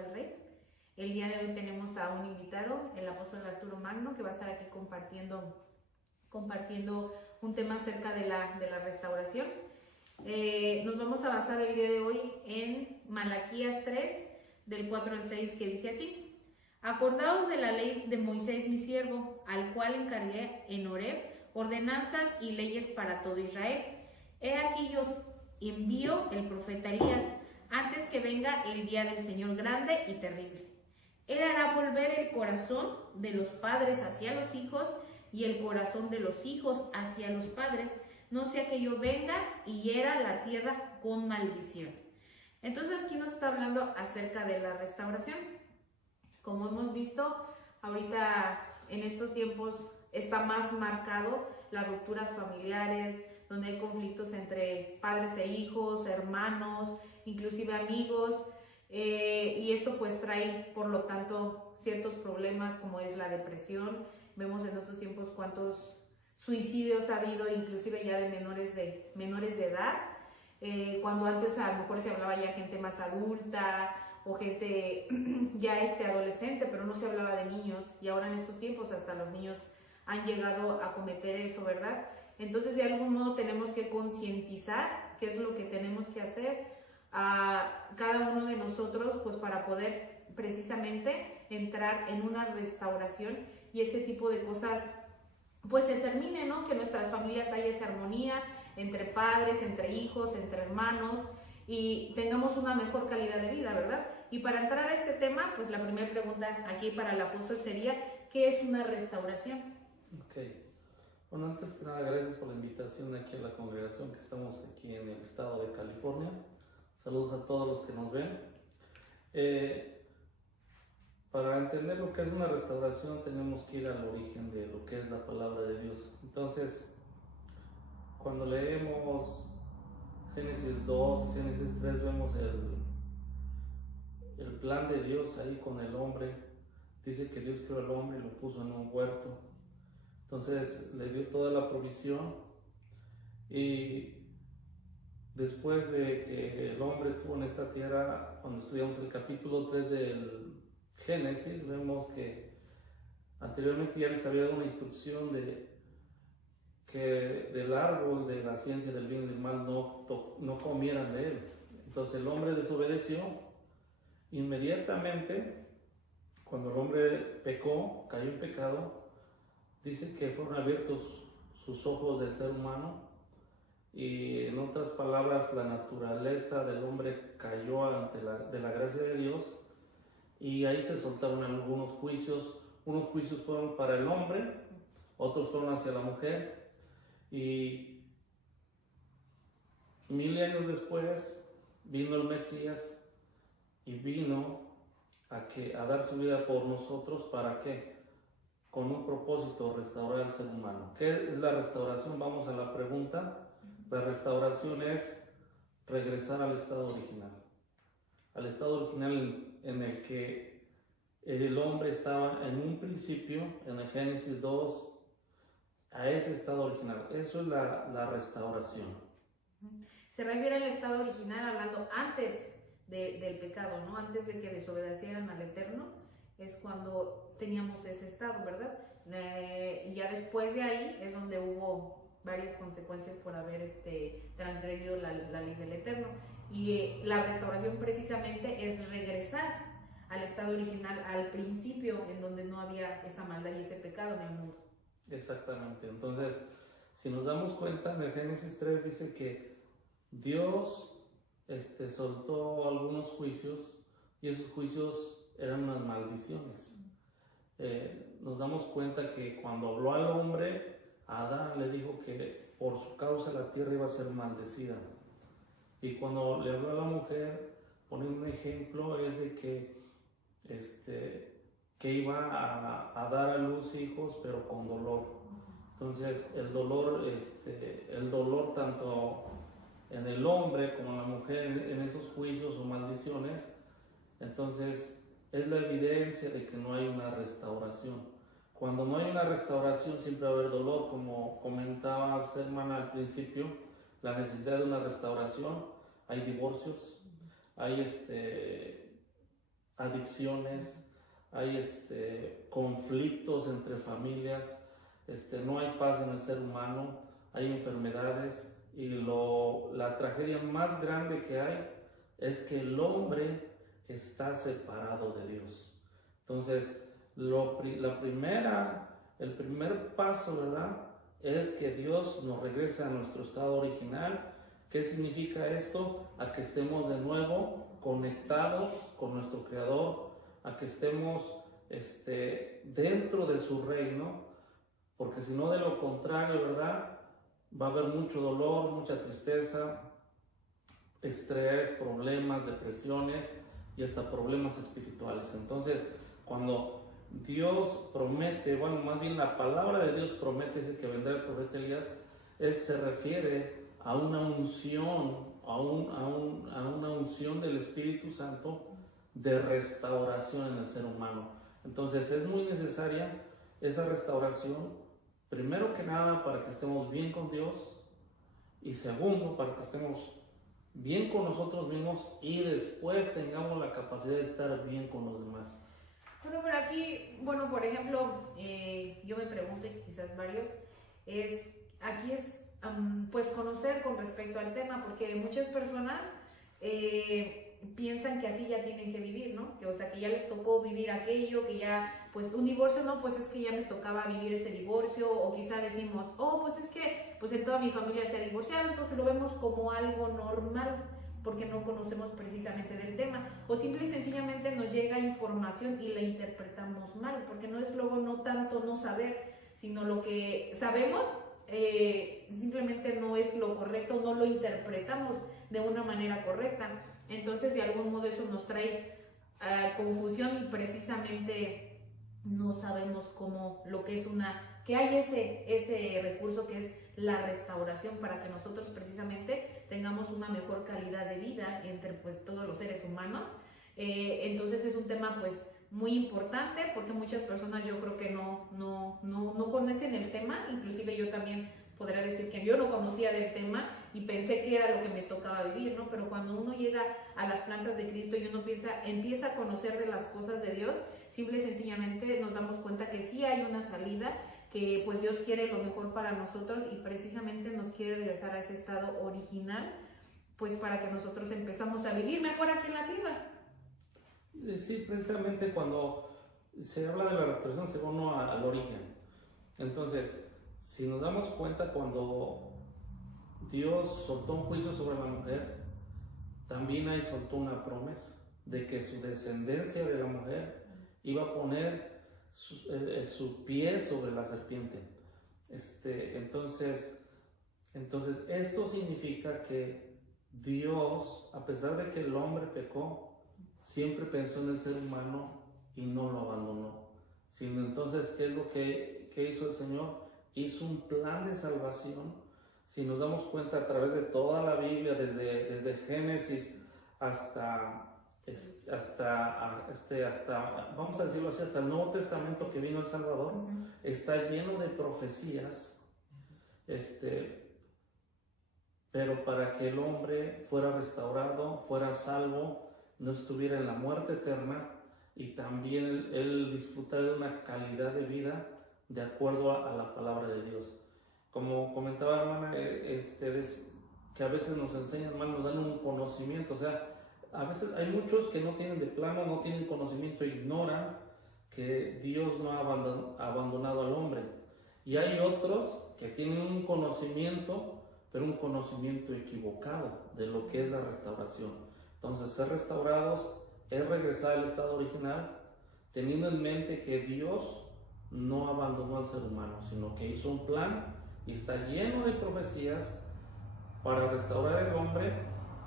del Rey. El día de hoy tenemos a un invitado, el apóstol Arturo Magno, que va a estar aquí compartiendo un tema acerca de la restauración. Nos vamos a basar el día de hoy en Malaquías 3, del 4 al 6, que dice así: Acordaos de la ley de Moisés mi siervo, al cual encargué en Horeb ordenanzas y leyes para todo Israel. He aquí yo os envío el profeta Elías, antes que venga el día del Señor grande y terrible. Él hará volver el corazón de los padres hacia los hijos y el corazón de los hijos hacia los padres, no sea que yo venga y hiera la tierra con maldición. Entonces aquí nos está hablando acerca de la restauración. Como hemos visto, ahorita en estos tiempos está más marcado las rupturas familiares, donde hay conflictos entre padres e hijos, hermanos, inclusive amigos, y esto pues trae por lo tanto ciertos problemas como es la depresión. Vemos en estos tiempos cuántos suicidios ha habido, inclusive ya de menores de edad, cuando antes a lo mejor se hablaba ya gente más adulta o gente ya adolescente, pero no se hablaba de niños, y ahora en estos tiempos hasta los niños han llegado a cometer eso, ¿verdad? Entonces de algún modo tenemos que concientizar qué es lo que tenemos que hacer a cada uno de nosotros, pues para poder precisamente entrar en una restauración y ese tipo de cosas pues se termine, ¿no? Que en nuestras familias haya esa armonía entre padres, entre hijos, entre hermanos, y tengamos una mejor calidad de vida, ¿verdad? Y para entrar a este tema, pues la primera pregunta aquí para el apóstol sería: ¿qué es una restauración? Ok. Bueno, antes que nada, gracias por la invitación aquí a la congregación, que estamos aquí en el estado de California. Saludos a todos los que nos ven. Para entender lo que es una restauración tenemos que ir al origen de lo que es la palabra de Dios. Entonces, cuando leemos Génesis 2, Génesis 3, vemos el plan de Dios ahí con el hombre. Dice que Dios creó al hombre y lo puso en un huerto. Entonces le dio toda la provisión, y después de que el hombre estuvo en esta tierra, cuando estudiamos el capítulo 3 del Génesis, vemos que anteriormente ya les había dado una instrucción de que del árbol de la ciencia del bien y del mal no comieran de él. Entonces el hombre desobedeció. Inmediatamente, cuando el hombre pecó, cayó en pecado, dice que fueron abiertos sus ojos del ser humano, y en otras palabras, la naturaleza del hombre cayó ante la gracia de Dios, y ahí se soltaron algunos juicios. Unos juicios fueron para el hombre, otros fueron hacia la mujer, y 1000 años después vino el Mesías y vino a dar su vida por nosotros. ¿Para qué? Con un propósito: restaurar al ser humano. ¿Qué es la restauración? Vamos a la pregunta. La restauración es regresar al estado original. Al estado original en el que el hombre estaba en un principio, en el Génesis 2, a ese estado original. Eso es la restauración. Se refiere al estado original hablando antes del pecado, ¿no? Antes de que desobedecieran al Eterno, es cuando teníamos ese estado, ¿verdad? Y ya después de ahí es donde hubo varias consecuencias por haber transgredido la ley del Eterno. Y la restauración precisamente es regresar al estado original, al principio, en donde no había esa maldad y ese pecado en el mundo. Exactamente. Entonces, si nos damos cuenta, en el Génesis 3 dice que Dios soltó algunos juicios, y esos juicios eran unas maldiciones. Nos damos cuenta que cuando habló al hombre, a Adán le dijo que por su causa la tierra iba a ser maldecida. Y cuando le habló a la mujer, pone un ejemplo, es de que iba a dar a luz hijos, pero con dolor. Entonces el dolor tanto en el hombre como en la mujer, en esos juicios o maldiciones, entonces es la evidencia de que no hay una restauración. Cuando no hay una restauración siempre va a haber dolor, como comentaba usted, hermana, al principio, la necesidad de una restauración. Hay divorcios, hay adicciones, hay conflictos entre familias, no hay paz en el ser humano, hay enfermedades y la tragedia más grande que hay es que el hombre está separado de Dios. Entonces, el primer paso, ¿verdad?, es que Dios nos regrese a nuestro estado original. ¿Qué significa esto? A que estemos de nuevo conectados con nuestro Creador, a que estemos dentro de su reino, porque si no, de lo contrario, ¿verdad?, va a haber mucho dolor, mucha tristeza, estrés, problemas, depresiones y hasta problemas espirituales. Entonces, cuando Dios promete, bueno, más bien la palabra de Dios promete, dice que vendrá el profeta Elías, se refiere a una unción, a una unción del Espíritu Santo de restauración en el ser humano. Entonces es muy necesaria esa restauración, primero que nada para que estemos bien con Dios, y segundo para que estemos bien con nosotros mismos y después tengamos la capacidad de estar bien con los demás. Bueno, pero aquí, bueno, por ejemplo, yo me pregunto, y quizás varios, aquí es pues conocer con respecto al tema, porque muchas personas piensan que así ya tienen que vivir, ¿no? Que, o sea, que ya les tocó vivir aquello, que ya, pues un divorcio, no, pues es que ya me tocaba vivir ese divorcio, o quizá decimos, oh, pues es que pues en toda mi familia se ha divorciado, entonces lo vemos como algo normal, porque no conocemos precisamente del tema, o simple y sencillamente nos llega información y la interpretamos mal, porque no es luego no tanto no saber, sino lo que sabemos simplemente no es lo correcto, no lo interpretamos de una manera correcta. Entonces de algún modo eso nos trae confusión y precisamente no sabemos cómo, lo que es que hay ese recurso que es la restauración, para que nosotros precisamente tengamos una mejor calidad de vida entre pues todos los seres humanos. Entonces es un tema pues muy importante, porque muchas personas yo creo que no conocen el tema, inclusive yo también podría decir que yo no conocía del tema y pensé que era lo que me tocaba vivir, ¿no? Pero cuando uno llega a las plantas de Cristo y uno empieza a conocer de las cosas de Dios, simple y sencillamente nos damos cuenta que sí hay una salida, que pues Dios quiere lo mejor para nosotros y precisamente nos quiere regresar a ese estado original, pues para que nosotros empezamos a vivir mejor aquí en la tierra. Sí, precisamente cuando se habla de la restauración se va uno al origen. Entonces, si nos damos cuenta, cuando Dios soltó un juicio sobre la mujer, también ahí soltó una promesa de que su descendencia de la mujer iba a poner su pie sobre la serpiente. Entonces esto significa que Dios, a pesar de que el hombre pecó, siempre pensó en el ser humano y no lo abandonó. Sino entonces, ¿qué es lo que hizo el Señor? Hizo un plan de salvación. Si nos damos cuenta a través de toda la Biblia, desde Génesis hasta vamos a decirlo así, hasta el Nuevo Testamento que vino el Salvador, está lleno de profecías, pero para que el hombre fuera restaurado, fuera salvo, no estuviera en la muerte eterna, y también él disfrutara de una calidad de vida de acuerdo a la palabra de Dios. Como comentaba hermana, que a veces nos enseñan mal, nos dan un conocimiento, o sea, a veces hay muchos que no tienen de plano, no tienen conocimiento, ignoran que Dios no ha abandonado al hombre. Y hay otros que tienen un conocimiento, pero un conocimiento equivocado de lo que es la restauración. Entonces, ser restaurados es regresar al estado original, teniendo en mente que Dios no abandonó al ser humano, sino que hizo un plan y está lleno de profecías para restaurar al hombre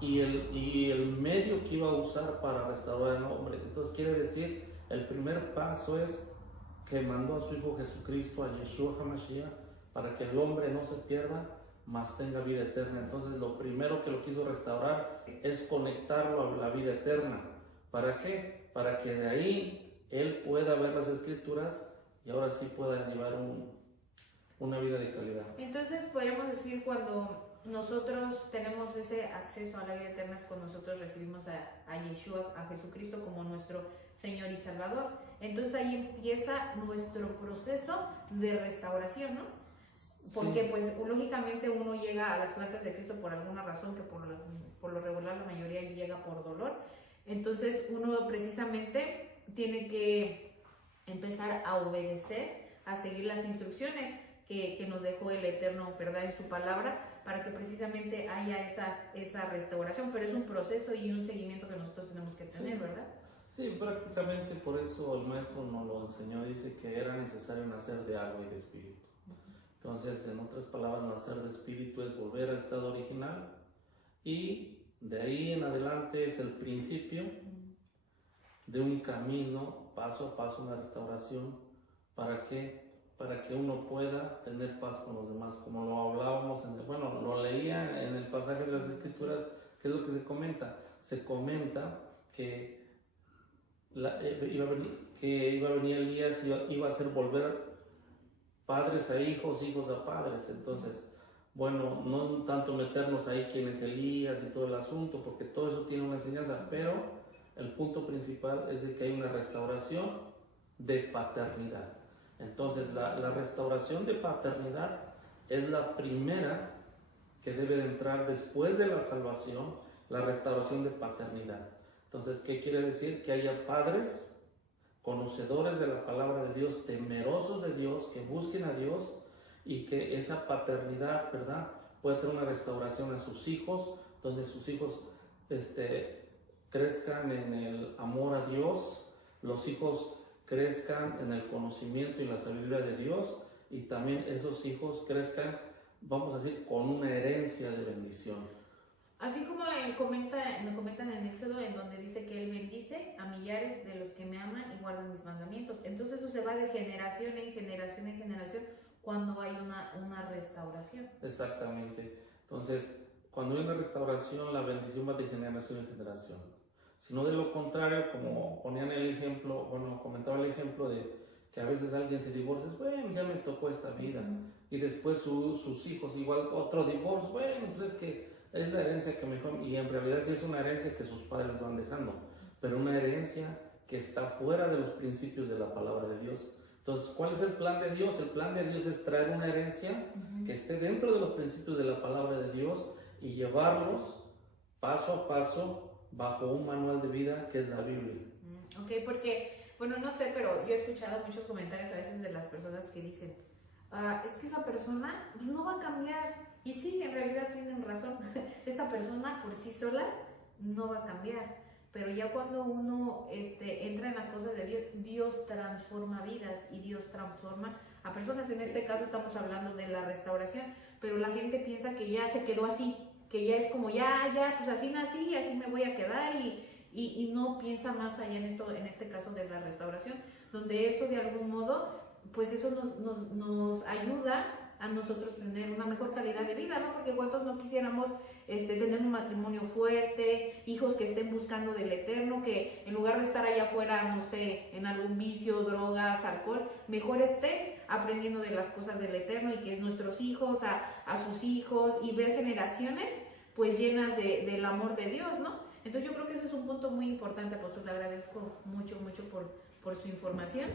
y el medio que iba a usar para restaurar al hombre. Entonces quiere decir, el primer paso es que mandó a su Hijo Jesucristo, a Yeshua HaMashiach, para que el hombre no se pierda, mas tenga vida eterna. Entonces lo primero que lo quiso restaurar es conectarlo a la vida eterna. ¿Para qué? Para que de ahí él pueda ver las Escrituras y ahora sí pueda llevar una vida de calidad. Entonces podríamos decir, cuando nosotros tenemos ese acceso a la vida eterna es cuando nosotros recibimos a Yeshua, a Jesucristo como nuestro Señor y Salvador. Entonces ahí empieza nuestro proceso de restauración, ¿no? Porque Sí. pues lógicamente uno llega a las plantas de Cristo por alguna razón que por lo regular la mayoría llega por dolor. Entonces uno precisamente tiene que empezar a obedecer, a seguir las instrucciones que nos dejó el Eterno, ¿verdad? En su palabra, para que precisamente haya esa restauración, pero es un proceso y un seguimiento que nosotros tenemos que tener, Sí. ¿verdad? Sí, prácticamente por eso el maestro nos lo enseñó, dice que era necesario nacer de agua y de espíritu. Entonces, en otras palabras, nacer de espíritu es volver al estado original y de ahí en adelante es el principio de un camino, paso a paso, una restauración, ¿para qué? Para que uno pueda tener paz con los demás, como lo hablábamos, lo leía en el pasaje de las Escrituras, ¿qué es lo que se comenta? Se comenta que iba a venir Elías y iba a hacer volver padres a hijos, hijos a padres. Entonces, bueno, no tanto meternos ahí quién es Elías y todo el asunto, porque todo eso tiene una enseñanza, pero el punto principal es de que hay una restauración de paternidad. Entonces, la restauración de paternidad es la primera que debe de entrar después de la salvación, la restauración de paternidad. Entonces, ¿qué quiere decir? Que haya padres conocedores de la palabra de Dios, temerosos de Dios, que busquen a Dios y que esa paternidad, ¿verdad?, pueda tener una restauración a sus hijos, donde sus hijos crezcan en el amor a Dios, los hijos crezcan en el conocimiento y la sabiduría de Dios, y también esos hijos crezcan, vamos a decir, con una herencia de bendición. Así como nos comentan en Éxodo, en donde dice que Él bendice a millares de los que me aman y guardan mis mandamientos. Entonces eso se va de generación en generación en generación cuando hay una restauración. Exactamente. Entonces, cuando hay una restauración, la bendición va de generación en generación. Si no, de lo contrario, como ponían el ejemplo, comentaba el ejemplo de que a veces alguien se divorcia, bueno, ya me tocó esta vida. Y después sus hijos, igual otro divorcio, bueno, pues es que es la herencia que mejor, y en realidad sí es una herencia que sus padres van dejando, pero una herencia que está fuera de los principios de la palabra de Dios. Entonces, ¿cuál es el plan de Dios? El plan de Dios es traer una herencia que esté dentro de los principios de la palabra de Dios y llevarlos paso a paso bajo un manual de vida que es la Biblia. Ok, porque, bueno, no sé, pero yo he escuchado muchos comentarios a veces de las personas que dicen, es que esa persona pues, no va a cambiar. Y sí, en realidad tienen razón. Esta persona por sí sola no va a cambiar. Pero ya cuando uno entra en las cosas de Dios, Dios transforma vidas y Dios transforma a personas. En este caso estamos hablando de la restauración, pero la gente piensa que ya se quedó así, que ya es como ya, pues así nací, así me voy a quedar y no piensa más allá en este caso de la restauración, donde eso de algún modo, pues eso nos ayuda a nosotros tener una mejor calidad de vida, ¿no? Porque cuántos no quisiéramos tener un matrimonio fuerte, hijos que estén buscando del Eterno, que en lugar de estar allá afuera, no sé, en algún vicio, drogas, alcohol, mejor esté aprendiendo de las cosas del Eterno y que nuestros hijos, a sus hijos y ver generaciones pues llenas del amor de Dios, ¿no? Entonces yo creo que ese es un punto muy importante, apóstol. Le agradezco mucho por su información.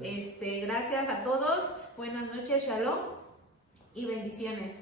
Gracias. Gracias a todos, buenas noches, shalom y bendiciones.